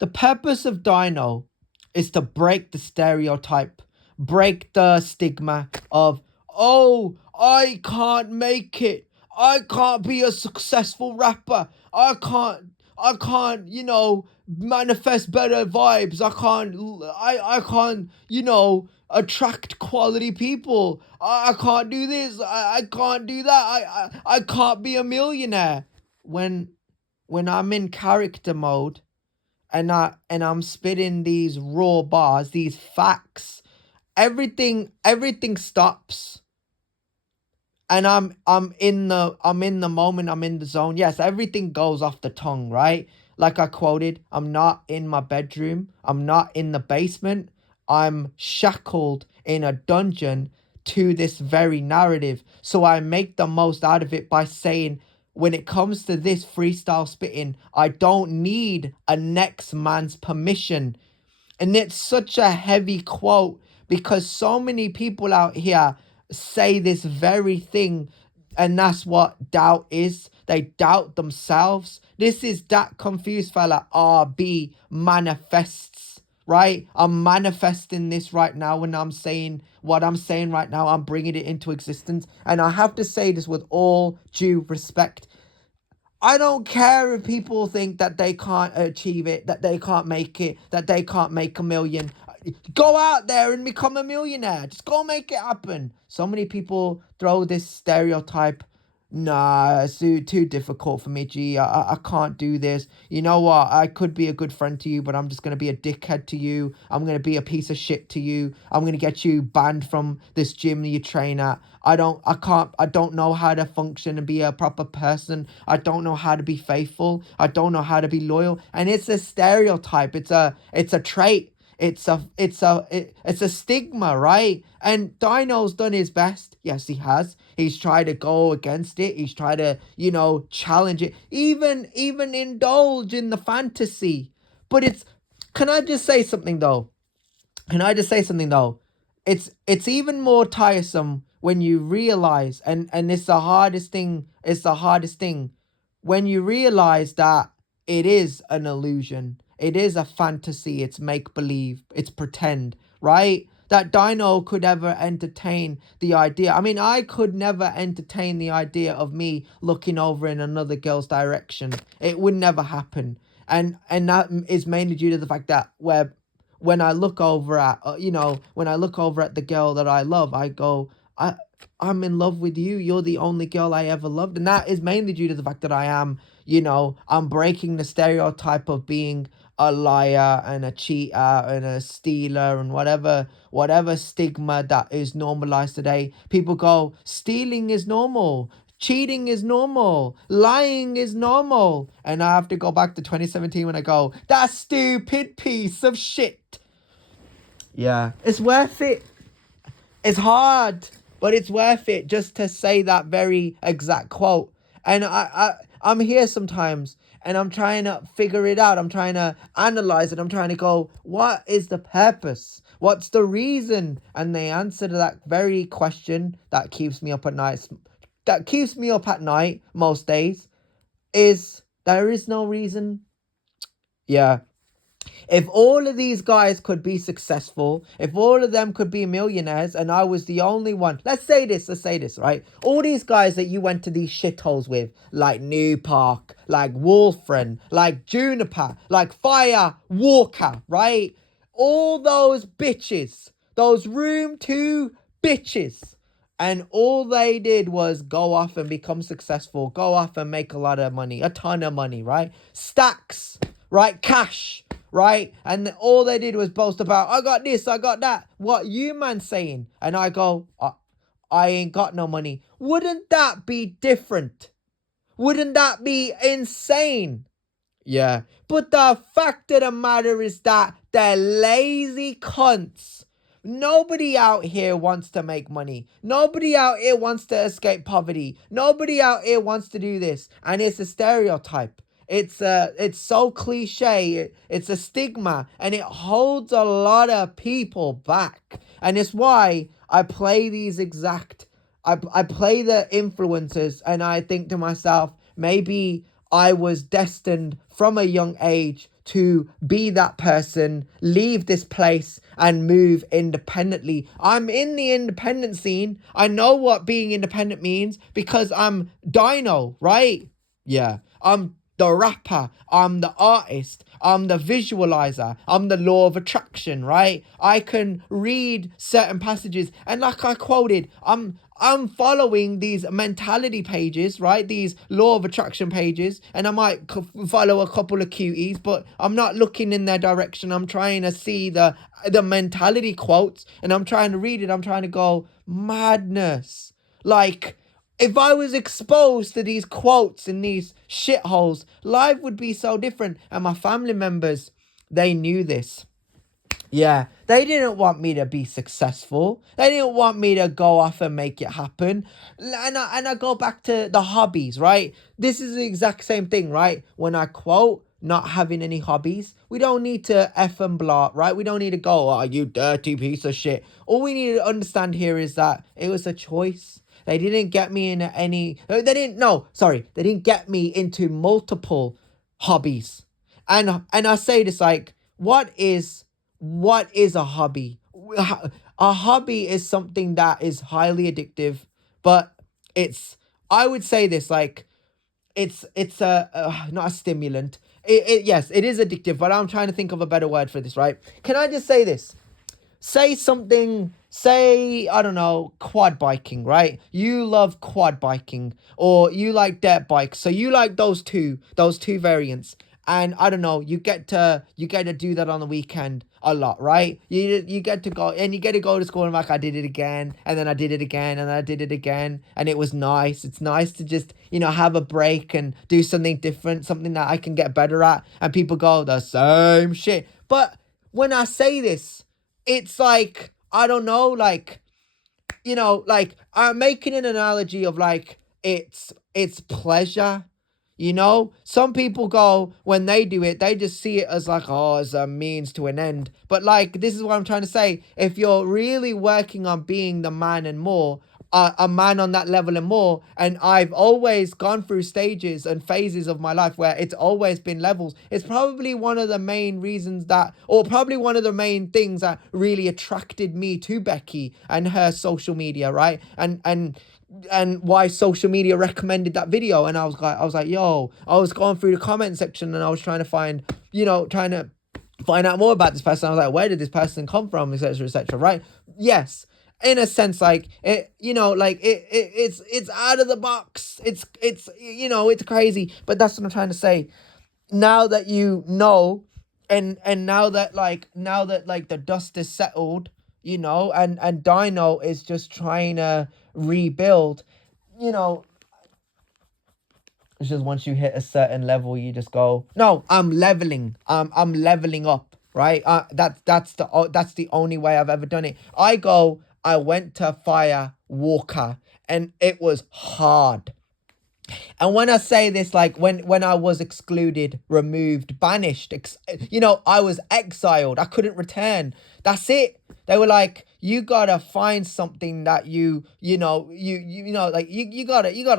The purpose of Dyno is to break the stereotype, break the stigma of, oh, I can't make it. I can't be a successful rapper. I can't, manifest better vibes. I can't, attract quality people. I can't do this. I can't do that. I can't be a millionaire. When I'm in character mode, and I'm spitting these raw bars, these facts, everything stops. And I'm in the moment, I'm in the zone. Yes, everything goes off the tongue, right? Like I quoted, I'm not in my bedroom, I'm not in the basement, I'm shackled in a dungeon to this very narrative. So I make the most out of it by saying, when it comes to this freestyle spitting, I don't need a next man's permission. And it's such a heavy quote because so many people out here say this very thing, and that's what doubt is. They doubt themselves. This is that confused fella RB manifests, right? I'm manifesting this right now. When I'm saying what I'm saying right now, I'm bringing it into existence. And I have to say this with all due respect. I don't care if people think that they can't achieve it, that they can't make it, that they can't make a million. Go out there and become a millionaire. Just go make it happen. So many people throw this stereotype. Nah, it's too difficult for me, G. I can't do this. You know what? I could be a good friend to you, but I'm just going to be a dickhead to you. I'm going to be a piece of shit to you. I'm going to get you banned from this gym that you train at. I don't know how to function and be a proper person. I don't know how to be faithful. I don't know how to be loyal. And it's a stereotype. It's a trait. It's a stigma, right? And Dyno's done his best. Yes, he has. He's tried to go against it. He's tried to, challenge it. Even indulge in the fantasy. But can I just say something though? It's even more tiresome when you realize, and it's the hardest thing. It's the hardest thing when you realize that it is an illusion. It is a fantasy. It's make believe. It's pretend, right? That Dyno could ever entertain the idea. I mean, I could never entertain the idea of me looking over in another girl's direction. It would never happen. And that is mainly due to the fact that when I look over at, when I look over at the girl that I love, I go, I'm in love with you. You're the only girl I ever loved. And that is mainly due to the fact that I'm breaking the stereotype of being a liar and a cheater and a stealer and whatever stigma that is normalized today. People go, stealing is normal. Cheating is normal. Lying is normal. And I have to go back to 2017 when I go, that stupid piece of shit. Yeah, it's worth it. It's hard, but it's worth it just to say that very exact quote. And I'm here sometimes and I'm trying to figure it out. I'm trying to analyze it. I'm trying to go, what is the purpose? What's the reason? And the answer to that very question that keeps me up at night, most days, is there is no reason. Yeah. If all of these guys could be successful, if all of them could be millionaires and I was the only one, let's say this, right? All these guys that you went to these shitholes with, like New Park, like Wolfren, like Juniper, like Fire Walker, right? All those bitches, those room 2 bitches. And all they did was go off and become successful, go off and make a lot of money, a ton of money, right? Stacks, right? Cash, right? And all they did was boast about, I got this, I got that. What you man saying? And I go, I ain't got no money. Wouldn't that be different? Wouldn't that be insane? Yeah. But the fact of the matter is that they're lazy cunts. Nobody out here wants to make money. Nobody out here wants to escape poverty. Nobody out here wants to do this. And it's a stereotype. It's so cliche. It's a stigma. And it holds a lot of people back. And it's why I play I play the influencers. And I think to myself, maybe I was destined from a young age to be that person, leave this place and move independently. I'm in the independent scene. I know what being independent means because I'm Dyno, right? Yeah, I'm the rapper, I'm the artist, I'm the visualizer, I'm the law of attraction, right? I can read certain passages, and like I quoted, I'm following these mentality pages, right? These law of attraction pages, and I might follow a couple of cuties, but I'm not looking in their direction. I'm trying to see the mentality quotes, and I'm trying to read it. I'm trying to go, madness. Like, if I was exposed to these quotes in these shitholes, life would be so different. And my family members, they knew this. Yeah, they didn't want me to be successful. They didn't want me to go off and make it happen. And I go back to the hobbies, right? This is the exact same thing, right? When I quote not having any hobbies, we don't need to F and blah, right? We don't need to go, oh, you dirty piece of shit. All we need to understand here is that it was a choice. They didn't get me into they didn't get me into multiple hobbies. And I say this, like, what is a hobby? A hobby is something that is highly addictive, but I would say this, like, it's a not a stimulant. Yes, it is addictive, but I'm trying to think of a better word for this, right? Can I just say this? Say something, I don't know, quad biking, right? You love quad biking, or you like dirt bikes, so you like those two variants. And I don't know, you get to do that on the weekend a lot, right? You get to go, and you get to go to school and like, I did it again, and then I did it again, and I did it again, and it was nice. It's nice to just, have a break and do something different, something that I can get better at. And people go, the same shit. But when I say this, it's like, I don't know, like, like, I'm making an analogy of, like, it's pleasure. Some people go, when they do it, they just see it as like, oh, as a means to an end. But, like, this is what I'm trying to say. If you're really working on being the man and more, a man on that level and more, and I've always gone through stages and phases of my life where it's always been levels, it's probably one of the main reasons or probably one of the main things that really attracted me to Becky and her social media, right? And why social media recommended that video. And I was like, yo, I was going through the comment section and I was trying to find out more about this person. I was like, where did this person come from, etc., etc., right? Yes, in a sense, like, it, it's out of the box. It's it's crazy. But that's what I'm trying to say. Now that and now that the dust is settled, and Dyno is just trying to rebuild, it's just once you hit a certain level, you just go, no, I'm leveling. I'm leveling up, right? That's the only way I've ever done it. I went to Fire Walker, and it was hard. And when I say this, like, when I was excluded, removed, banished, I was exiled. I couldn't return. That's it. They were like, you gotta find something that you gotta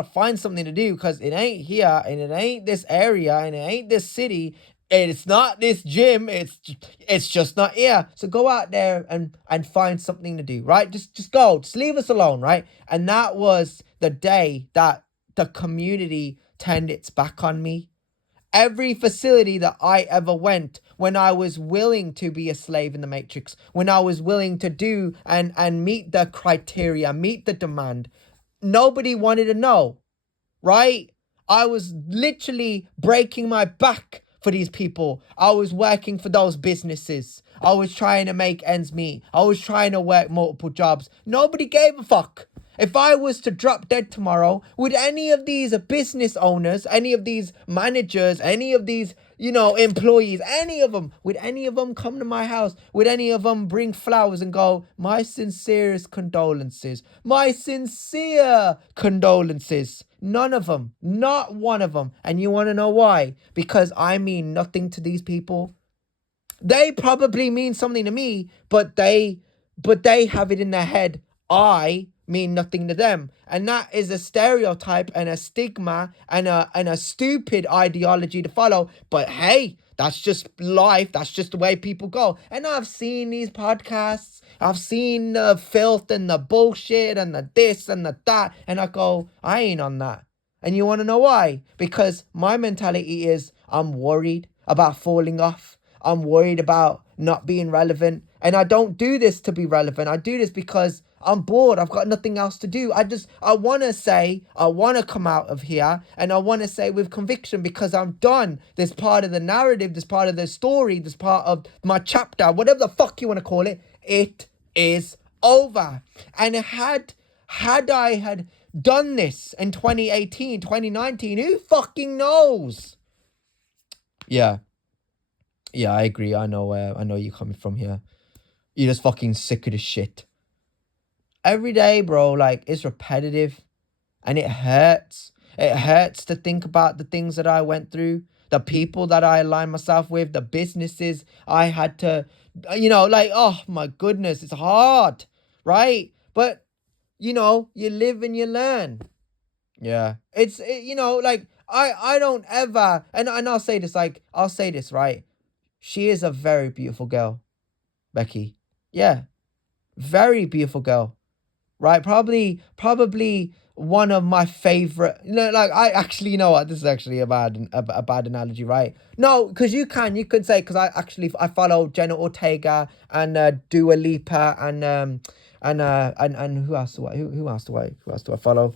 find something to do, because it ain't here, and it ain't this area, and it ain't this city, and it's not this gym. It's just not here. So go out there and find something to do, right? Just go. Just leave us alone, right? And that was the day that the community turned its back on me. Every facility that I ever went, when I was willing to be a slave in the matrix, when I was willing to do and meet the criteria, meet the demand, nobody wanted to know, right? I was literally breaking my back for these people. I was working for those businesses. I was trying to make ends meet. I was trying to work multiple jobs. Nobody gave a fuck. If I was to drop dead tomorrow, would any of these business owners, any of these managers, any of these, employees, would any of them come to my house? Would any of them bring flowers and go, my sincerest condolences, my sincere condolences? None of them, not one of them. And you want to know why? Because I mean nothing to these people. They probably mean something to me, but they have it in their head, I mean nothing to them. And that is a stereotype and a stigma and a stupid ideology to follow. But hey, that's just life. That's just the way people go. And I've seen these podcasts. I've seen the filth and the bullshit and the this and the that. And I go, I ain't on that. And you want to know why? Because my mentality is I'm worried about falling off. I'm worried about not being relevant. And I don't do this to be relevant. I do this because I'm bored. I've got nothing else to do. I want to come out of here, and I want to say with conviction, because I'm done. This part of the narrative, this part of the story, this part of my chapter, whatever the fuck you want to call it, it is over. And had I had done this in 2018, 2019, who fucking knows? Yeah, I agree. I know you're coming from here. You're just fucking sick of this shit. Every day, bro, like, it's repetitive and it hurts. It hurts to think about the things that I went through, the people that I aligned myself with, the businesses I had to, like, oh my goodness, it's hard, right? But, you live and you learn. Yeah. Like, I don't ever, and I'll say this, right? She is a very beautiful girl, Becky. Yeah. Very beautiful girl. Right? Probably one of my favorite. Like, I actually, you know what? This is actually a bad analogy, right? No, because you could say, because I follow Jenna Ortega and Dua Lipa and who else do I follow?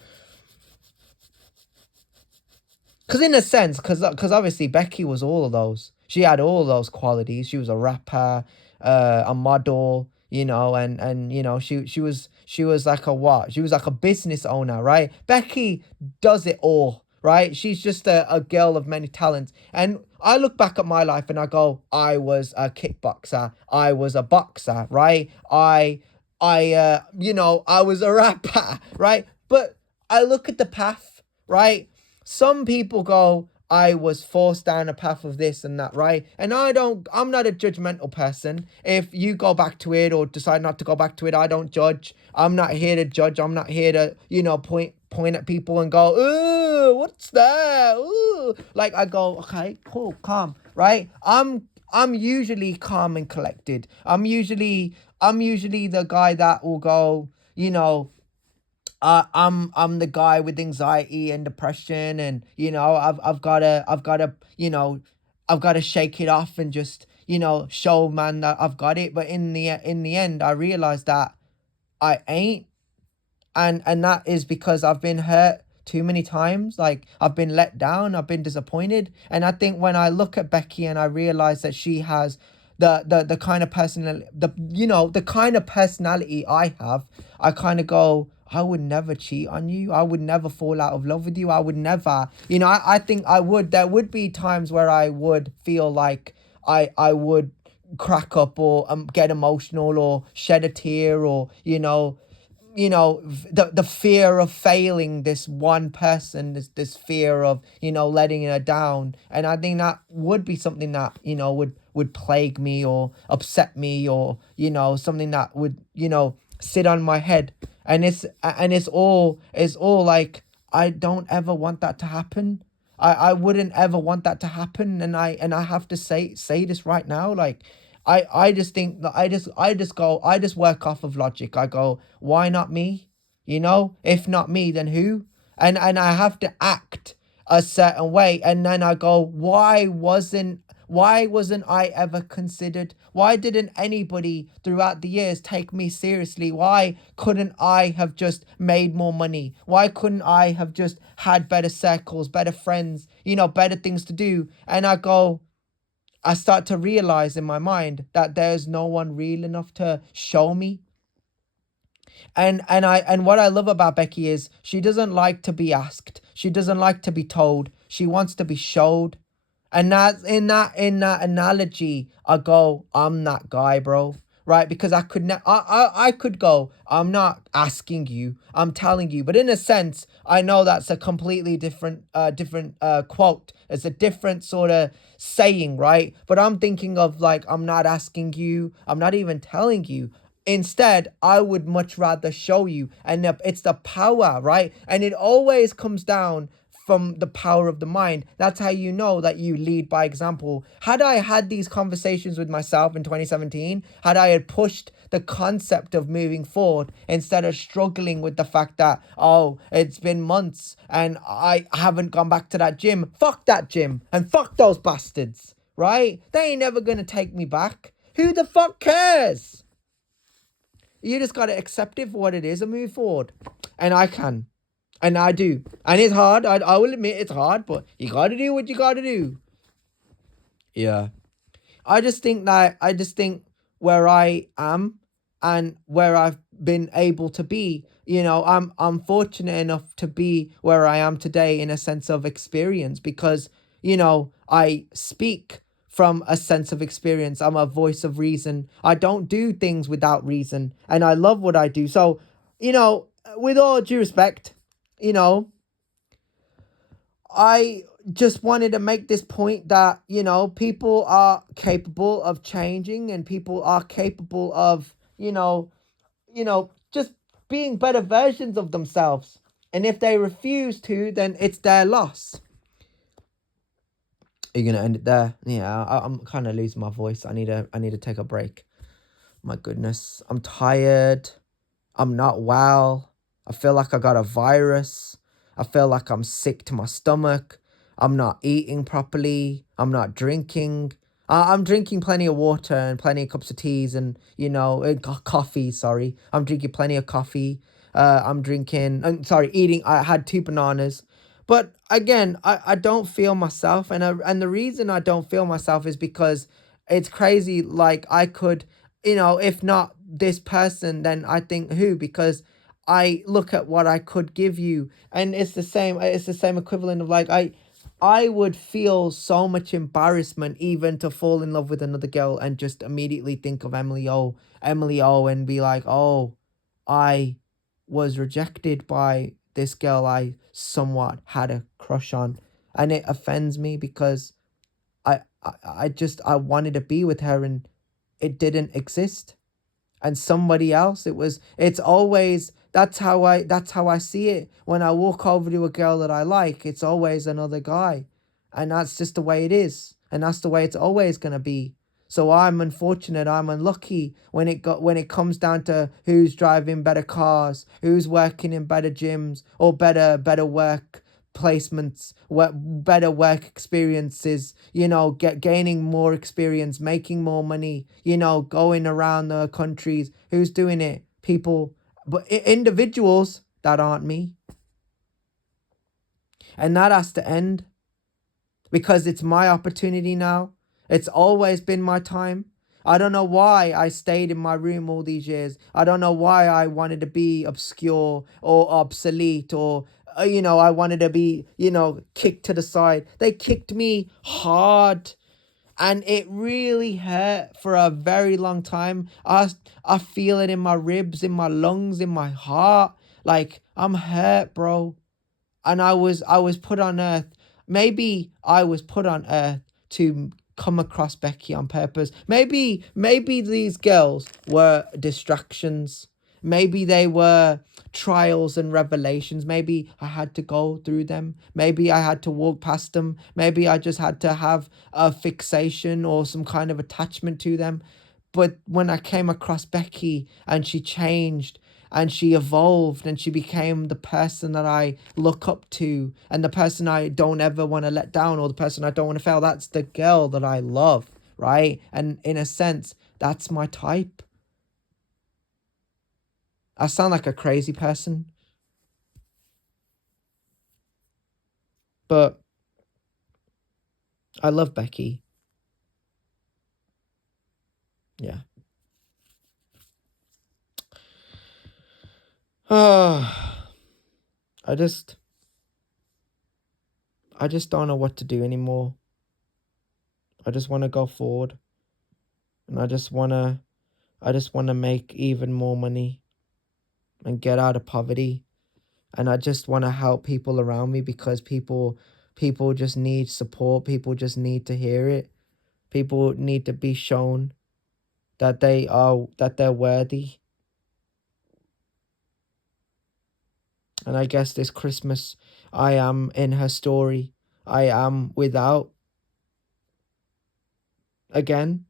Because in a sense, because obviously Becky was all of those. She had all of those qualities. She was a rapper, a model, and she was like a what? She was like a business owner, right? Becky does it all, right? She's just a girl of many talents. And I look back at my life and I go, I was a kickboxer, I was a boxer, right? I was a rapper, right? But I look at the path, right? Some people go, I was forced down a path of this and that, right? And I'm not a judgmental person. If you go back to it or decide not to go back to it, I don't judge. I'm not here to judge. I'm not here to, point at people and go, ooh, what's that? Ooh. Like, I go, okay, cool, calm, right? I'm usually calm and collected. I'm usually the guy that will go, I'm the guy with anxiety and depression, and I've gotta shake it off and just show man that I've got it. But in the end, I realized that I ain't, and that is because I've been hurt too many times. Like, I've been let down, I've been disappointed, and I think when I look at Becky and I realize that she has the kind of personality, the kind of personality I have, I kind of go, I would never cheat on you. I would never fall out of love with you. I would never, I think there would be times where I would feel like I would crack up or get emotional or shed a tear or, the fear of failing this one person, this fear of, letting her down. And I think that would be something that, would plague me or upset me or, something that would, sit on my head. And it's all like, I don't ever want that to happen. I wouldn't ever want that to happen. And I have to say this right now. Like, I just think that I just work off of logic. I go, why not me? If not me, then who? And I have to act a certain way. And then I go, why wasn't I ever considered? Why didn't anybody throughout the years take me seriously? Why couldn't I have just made more money? Why couldn't I have just had better circles, better friends, better things to do? And I start to realize in my mind that there's no one real enough to show me. And what I love about Becky is she doesn't like to be asked. She doesn't like to be told. She wants to be showed. And that's in that analogy, I go, I'm that guy, bro. Right? Because I could go, I'm not asking you, I'm telling you. But in a sense, I know that's a completely different quote. It's a different sort of saying, right? But I'm thinking of, like, I'm not asking you, I'm not even telling you. Instead, I would much rather show you. And it's the power, right? And it always comes down from the power of the mind. That's how you know that you lead by example. Had I had these conversations with myself in 2017, had I had pushed the concept of moving forward instead of struggling with the fact that, oh, it's been months and I haven't gone back to that gym. Fuck that gym and fuck those bastards, right? They ain't never gonna take me back. Who the fuck cares? You just got to accept it for what it is and move forward. And I can. And I do. And it's hard. I will admit it's hard, but you got to do what you got to do. Yeah. I just think where I am and where I've been able to be, I'm fortunate enough to be where I am today in a sense of experience because, I speak from a sense of experience. I'm a voice of reason. I don't do things without reason and I love what I do. So, with all due respect, I just wanted to make this point that, people are capable of changing and people are capable of, just being better versions of themselves. And if they refuse to, then it's their loss. Are you going to end it there? Yeah, I'm kind of losing my voice. I need to take a break. My goodness. I'm tired. I'm not well. I feel like I got a virus. I feel like I'm sick to my stomach. I'm not eating properly. I'm not drinking. I'm drinking plenty of water and plenty of cups of teas and, coffee, sorry. I'm drinking plenty of coffee. Eating. I had 2 bananas. But again, I don't feel myself. And the reason I don't feel myself is because it's crazy. Like I could, if not this person, then I think who? Because I look at what I could give you, and it's the same equivalent of like I would feel so much embarrassment even to fall in love with another girl and just immediately think of Emily O and be like, oh, I was rejected by this girl I somewhat had a crush on, and it offends me because I wanted to be with her and it didn't exist. And somebody else, it's always, that's how I see it. When I walk over to a girl that I like, it's always another guy. And that's just the way it is. And that's the way it's always going to be. So I'm unfortunate, I'm unlucky when it comes down to who's driving better cars, who's working in better gyms or better work placements, better work experiences, gaining more experience, making more money, going around the countries. Who's doing it? People, but individuals that aren't me. And that has to end because it's my opportunity now. It's always been my time. I don't know why I stayed in my room all these years. I don't know why I wanted to be obscure or obsolete or, I wanted to be, kicked to the side. They kicked me hard and it really hurt for a very long time. I feel it in my ribs, in my lungs, in my heart. Like, I'm hurt, bro. And I was put on earth. Maybe I was put on earth to come across Becky on purpose. Maybe these girls were distractions. Maybe they were trials and revelations. Maybe I had to go through them. Maybe I had to walk past them. Maybe I just had to have a fixation or some kind of attachment to them. But when I came across Becky and she changed and she evolved and she became the person that I look up to and the person I don't ever want to let down or the person I don't want to fail, that's the girl that I love, right? And in a sense, that's my type. I sound like a crazy person, but I love Becky. Yeah. I just don't know what to do anymore. I just want to go forward. And I just want to make even more money and get out of poverty. And I just want to help people around me because people just need support. People just need to hear it. People need to be shown. that they're worthy. And I guess this Christmas, I am in her story. I am without again.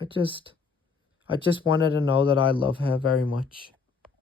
I just wanted to know that I love her very much.